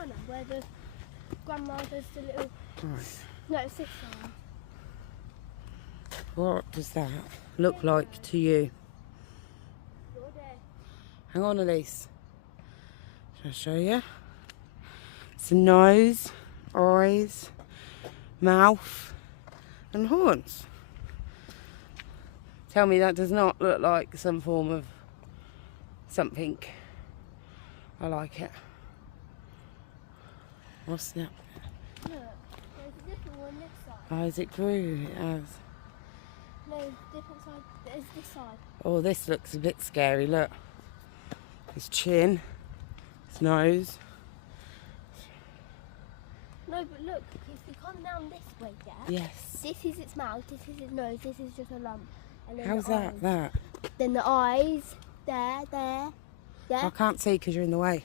banana where the grandma does the little... Right. No, it's this one. What does that look like to you? You're there. Hang on, Elise. Shall I show you? It's a nose, eyes, mouth, and horns. Tell me that does not look like some form of something. I like it. What's that? Look, there's a different one this side. Oh, is it grew? It has. No, different side. There's this side. Oh, this looks a bit scary. Look. His chin, his nose. No, but look, if you come down this way, yeah? Yes. This is its mouth, this is its nose, this is just a lump. And then How's the eyes. that? Then the eyes, there, there. I can't see because you're in the way.